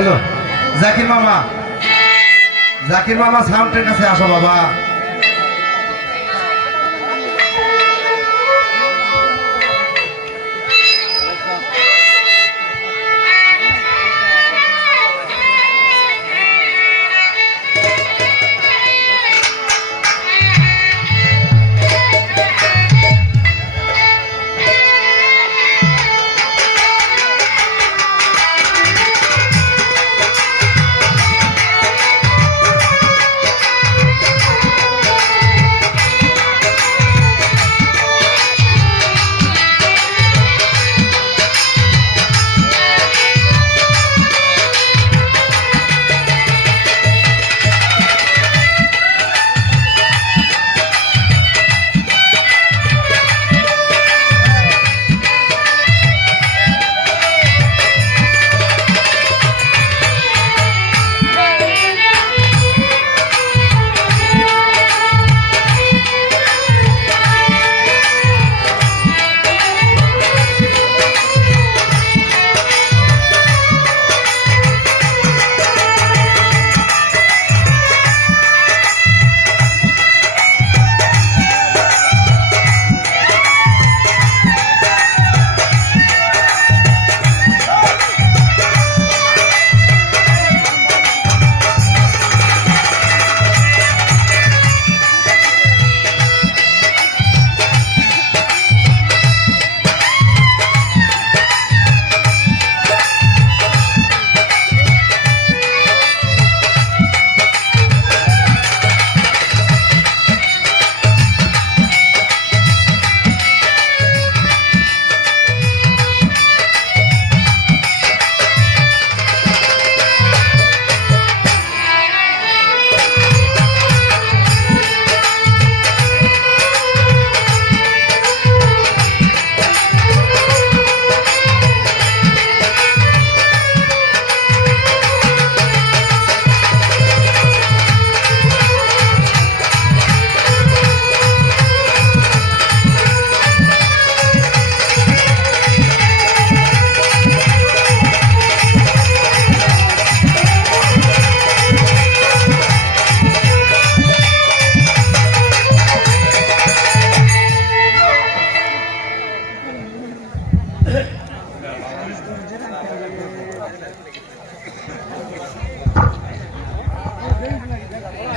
Hello Zakir মামা। জাকির মামা সাউন্ডের আছে আসো বাবা।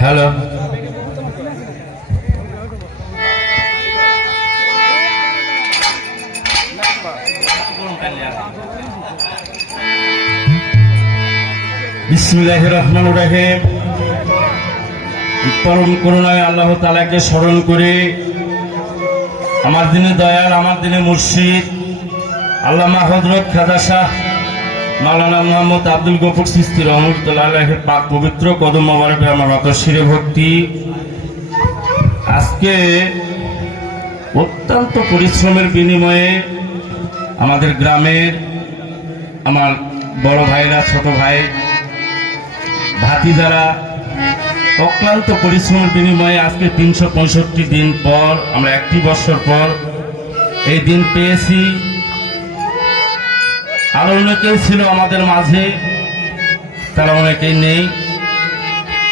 হ্যালো বিসমিল্লাহ পরম করুণায় আল্লাহ তালাকে স্মরণ করে। আমার দিনে দয়াল, আমার দিনে মুর্শিদ। আল্লামা হজরত খাজা শাহ মাওলানা মোহাম্মদ আব্দুল গফুর সিস্তি রহমতুল্লাহ আলাইহির পাক পবিত্র কদম মোবারকে আমার অত শিরে ভক্তি। আজকে অত্যন্ত পরিশ্রমের বিনিময়ে আমাদের গ্রামের আমার বড় ভাইরা, ছোট ভাই, ভাতিজারা অক্লান্ত পরিশ্রমের বিনিময়ে আজকে তিনশো পঁয়ষট্টি দিন পর, আমরা একটি বছর পর এই দিন পেয়েছি। আরও অনেকেই ছিল আমাদের মাঝে। তারা অনেকেই নেই।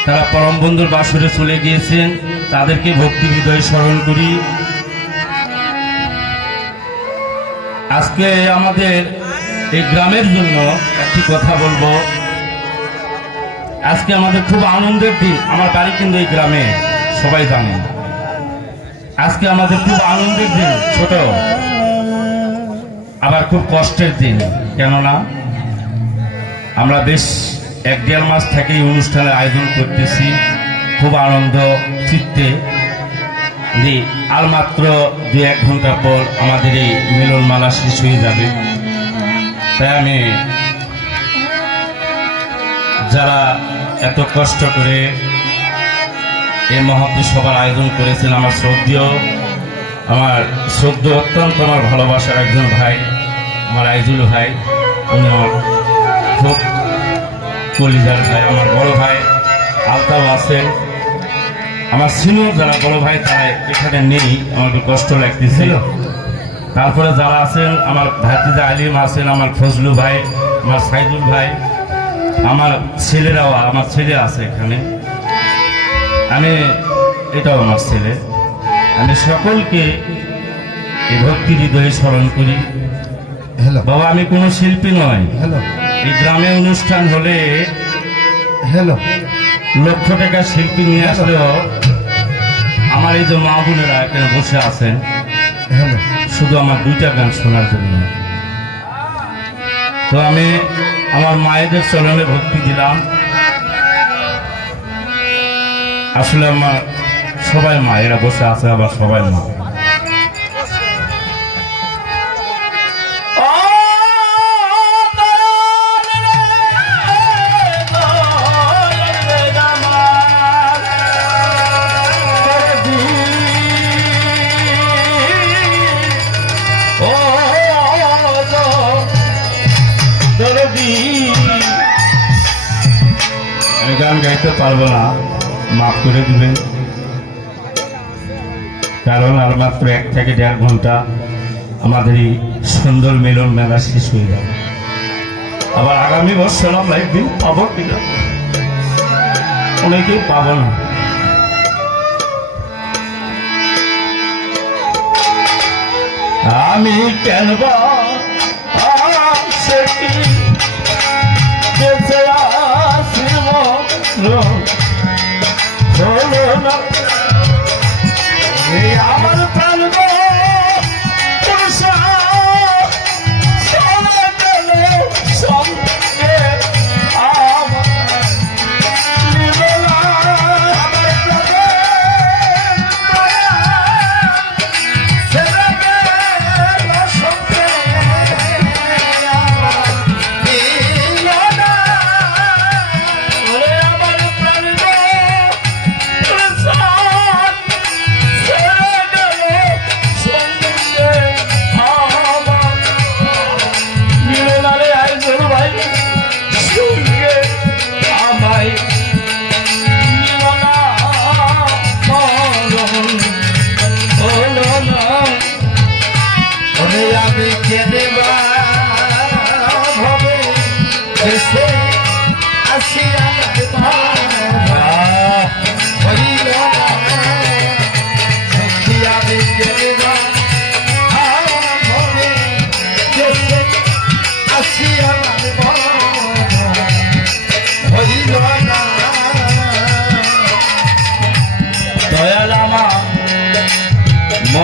তারা পরম বন্ধুর বাসরে চলে গিয়েছেন। তাদেরকে ভক্তি হৃদয়ে স্মরণ করি। আজকে আমাদের এই গ্রামের জন্য একটি কথা বলব। আজকে আমাদের খুব আনন্দের দিন। আমার বাড়ি কিন্তু এই গ্রামে, সবাই জানেন আজকে আমাদের খুব আনন্দের দিন, ছোট। আবার খুব কষ্টের দিন। কেননা, আমরা বেশ এক দেড় মাস থেকে এই অনুষ্ঠানের আয়োজন করতেছি। খুব আনন্দ চিত্তে যে আর মাত্র দু এক ঘণ্টা পর আমাদের এই মিলন মালা শেষ হয়ে যাবে। তাই আমি যারা এত কষ্ট করে এই মহাপ্রী সভার আয়োজন করেছেন, আমার শ্রদ্ধেয়, আমার শ্রদ্ধ অত্যন্ত আমার ভালোবাসার একজন ভাই আমার আইজুল ভাই উনি আমার খুব কলিজার ভাই আমার বড় ভাই আলতাও আছেন আমার সিনিয়র যারা বড় ভাই তারা এখানে নেই আমার একটু কষ্ট লাগতেছিল তারপরে যারা আছেন আমার ভাতিজা আলিম আছেন আমার ফজলু ভাই আমার সাইদুল ভাই আমার ছেলেরাও আমার ছেলে আছে এখানে। আমি এটাও আমার ছেলে। আমি সকলকে এই ভক্তি হৃদয়ে স্মরণ করি। হ্যালো বাবা আমি কোনো শিল্পী নয়। হ্যালো এই গ্রামে অনুষ্ঠান হলে হ্যালো লক্ষ টাকা শিল্পী নিয়ে আসলেও আমার এই যে মা বোনেরা এখানে বসে আছেন হ্যালো শুধু আমার দুইটা গান শোনার জন্য। তো আমি আমার মায়েদের চরণে ভক্তি দিলাম। আসলে আমার সবাই মা এরা বসে আছে আবার সবাই মা। পারব না। মাফ করে দিবেন। কারণ আর মাত্র এক থেকে দেড় ঘণ্টা আমাদের এই সুন্দর মিলন মেলা শেষ হয়ে যাবে। আবার আগামী বছর আমরা একদিন পাবো কিনা? অনেকেই পাবো না। আমি কেন বা এই আমার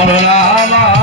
মরণ আমার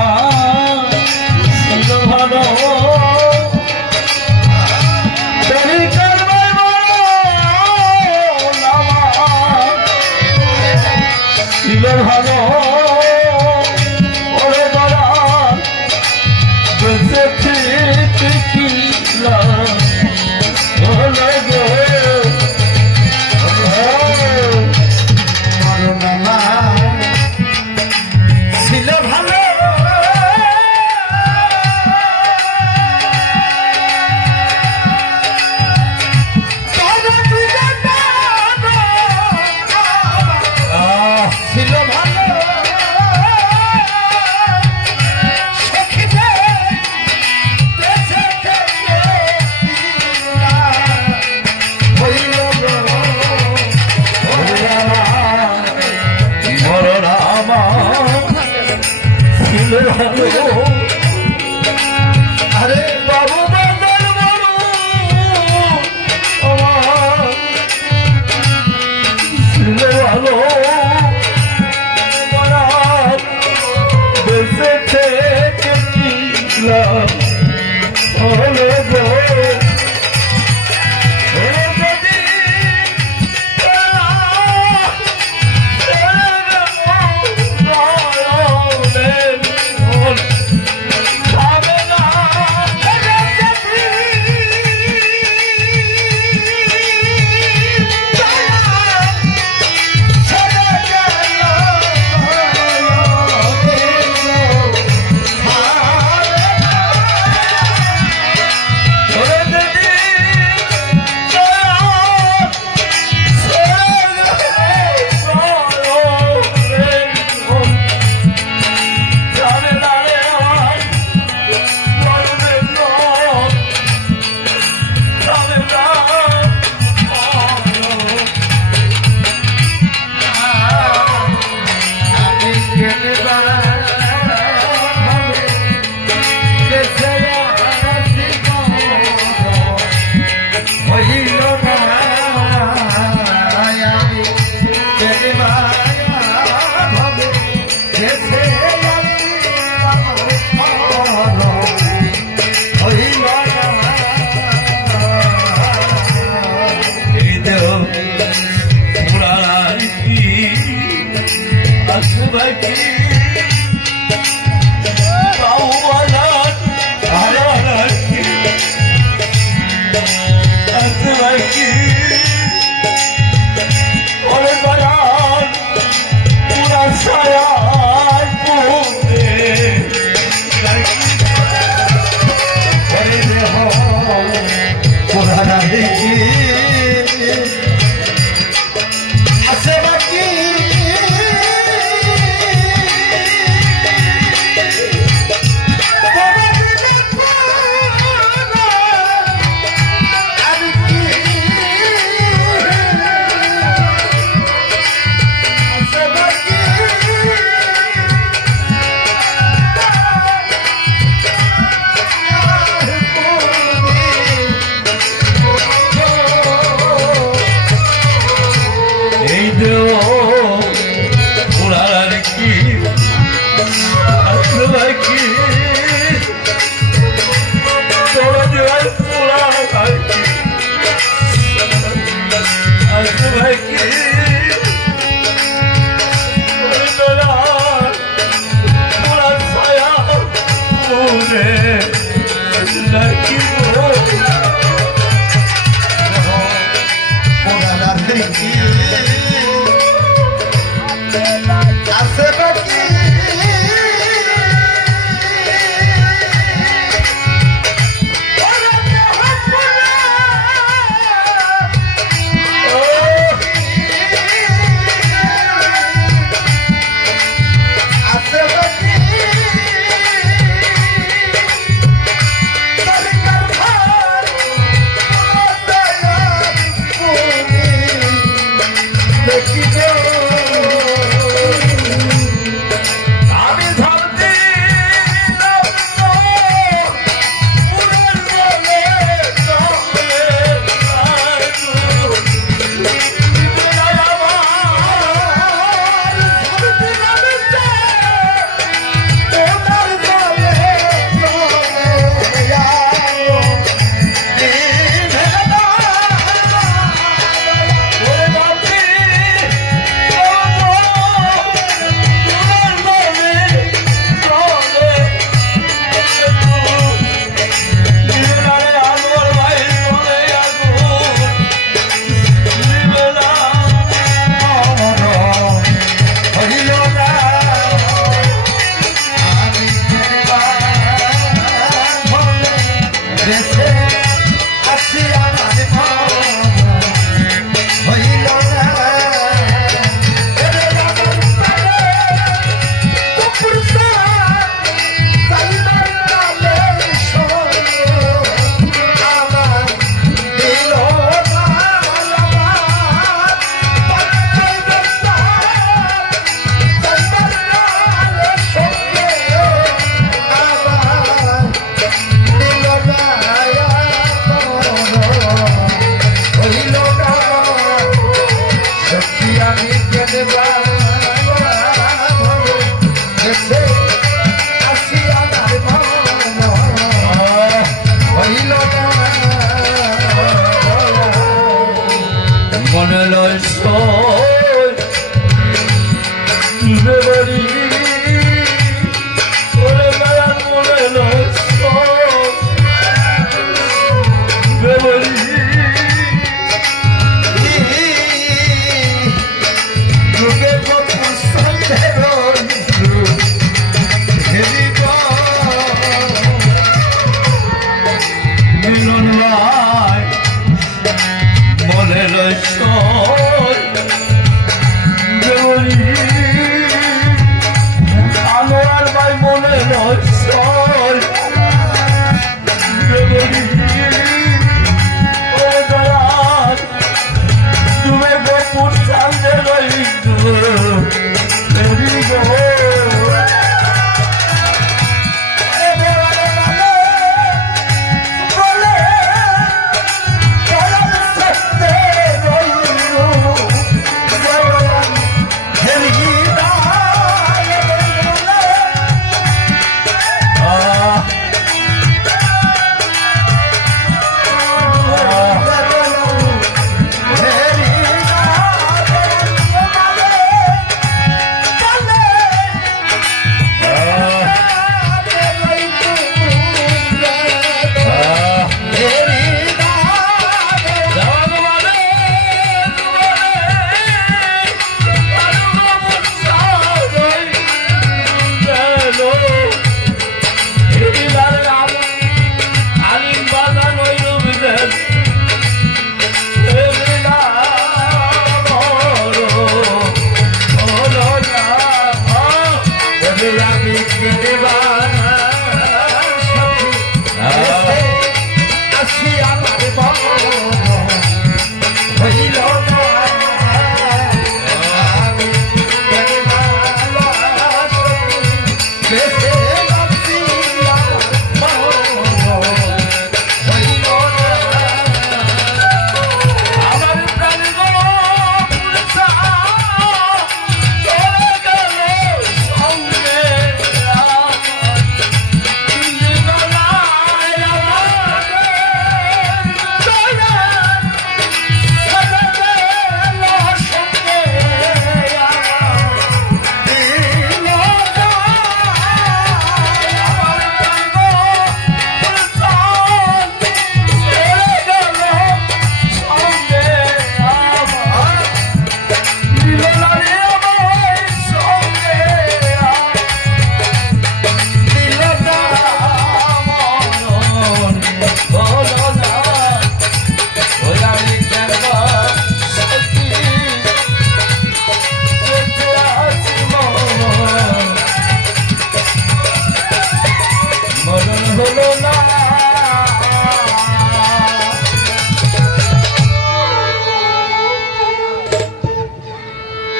নাকি